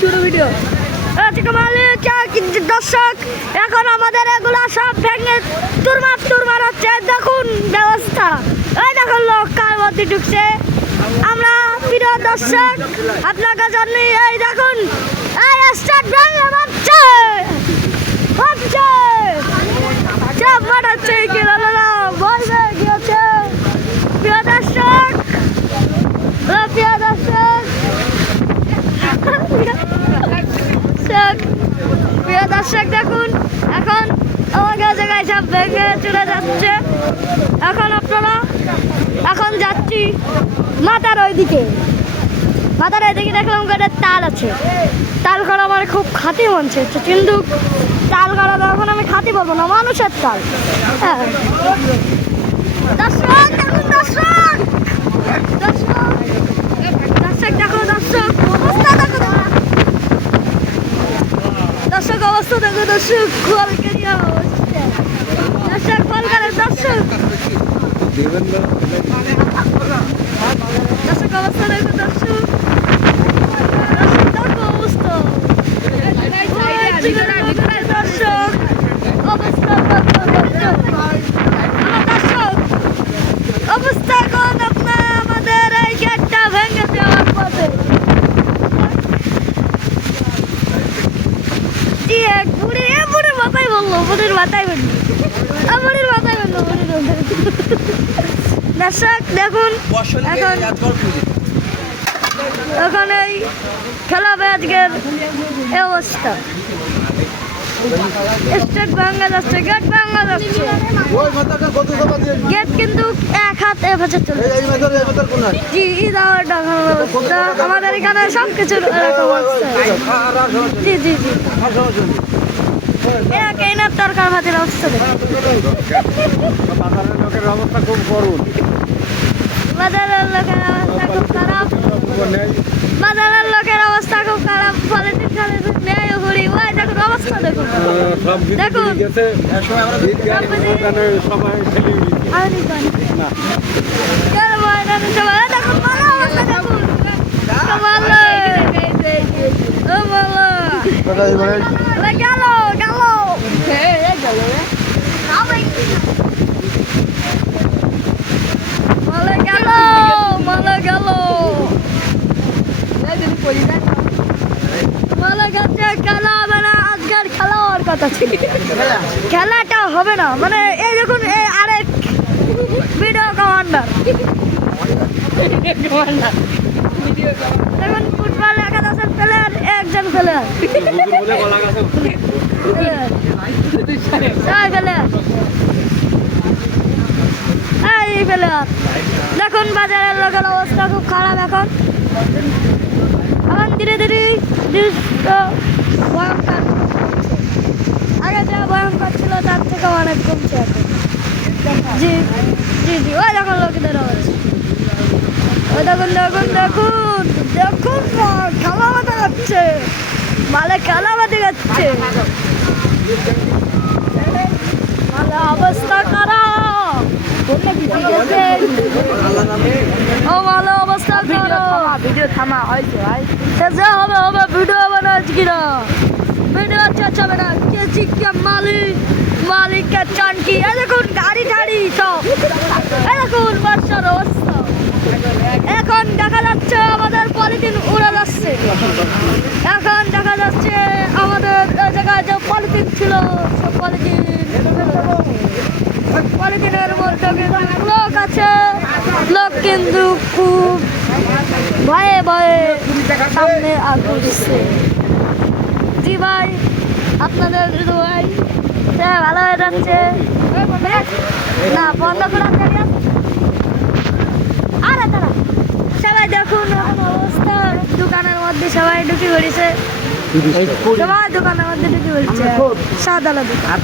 ছোট ভিডিও দর্শক এখন আমাদের এগুলা সব ভেঙে চুরমার হচ্ছে। দেখুন ব্যবস্থা, এই দেখুন লোক কার মধ্যে ঢুকছে। আমরা প্রিয় দর্শক আপনাকে জানি, এই দেখুন এই স্টার্ট ভেঙে ভাবছে চাপ মারাচ্ছে কি ভয় পেয়ে গিয়েছে। প্রিয় দর্শক প্রিয় দর্শক দেখুন এখন আমাকে জায়গায় সব ভেঙে চলে যাচ্ছে। এখন যাচ্ছি মাথার ওইদিকে দেখলাম একটা তাল আছে। তাল করা আমার খুব খাতি মন চাইছে, কিন্তু তাল করা এখন আমি খাতি বলবো না, মানুষের তাল। হ্যাঁ দর্শক দেখুন, দর্শক দেখো, দর্শক অবস্থা দেখো, দর্শক কলকারিয়া দর্শক কলকাতার দর্শক অবস্থা দেখো, দর্শক অবস্থা অবস্থা কোন আপনার আমাদের এই গেটটা ভেঙে দেওয়ার পথে বুড়ির মাথায় বললো, বুড়ির মাথায় বললো। দর্শক দেখুন এখন এই খেলা হবে আজকের এই অবস্থা। স্টেট ভাঙা যাচ্ছে, গেট ভাঙা যাচ্ছে, গেট কিন্তু এক হাত এভাবে চলে। জি আমাদের এখানে সব কিছু জি জি জি কেনার তরকার ভাতের অবস্থা বাজারের লোকের অবস্থা খুব খারাপ, পলিথিন খালে নেয় ঘুরি। ওই দেখুন অবস্থা দেখুন, দেখুন খেলাটা হবে না, মানে এই দেখুন আরেক ভিডিও কমান্ডার দেখুন ফুটবল 11 প্লেয়ার, একজন প্লেয়ার দেখুন বাজারের লোকের অবস্থা খুব খারাপ। এখন ধীরে ধীরে ভয়ঙ্কর, আগে যা ভয়ঙ্কর ছিল তার থেকে অনেক কমছে এখন। জি জি জি ওই দেখুন লোকেদের অবস্থা, ওই দেখুন খেলা বাঁধা যাচ্ছে, খেলা বাঁধে যাচ্ছে, অবস্থা খারাপ। ভালো অবস্থা ভিডিও থামা হয়েছে ভাই, হবে ভিডিও বানাচ্ছি কিনা, ভিডিও আচ্ছা হবে না। মালিকের চানকি দেখুন, গাড়ি ঠাড়ি সব দেখুন বাচ্চার অবস্থা। এখন দেখা যাচ্ছে আমাদের পলিথিন উড়ে যাচ্ছে, এখন দেখা যাচ্ছে আমাদের জায়গায় যে পলিথিন ছিল সব পলিথিনের মধ্যে লোক আছে, লোক কিন্তু খুব ভয়ে সামনে আসছে। জি ভাই আপনাদের ভাই ভালো হয়ে যাচ্ছে না, বন্ধ করা আরে তারা সবাই দেখুন অবস্থা। দোকানের মধ্যে সবাই ঢুকে পড়েছে, সবাই দোকানের মধ্যে ঢুকে পড়েছে, সাদা দোকান।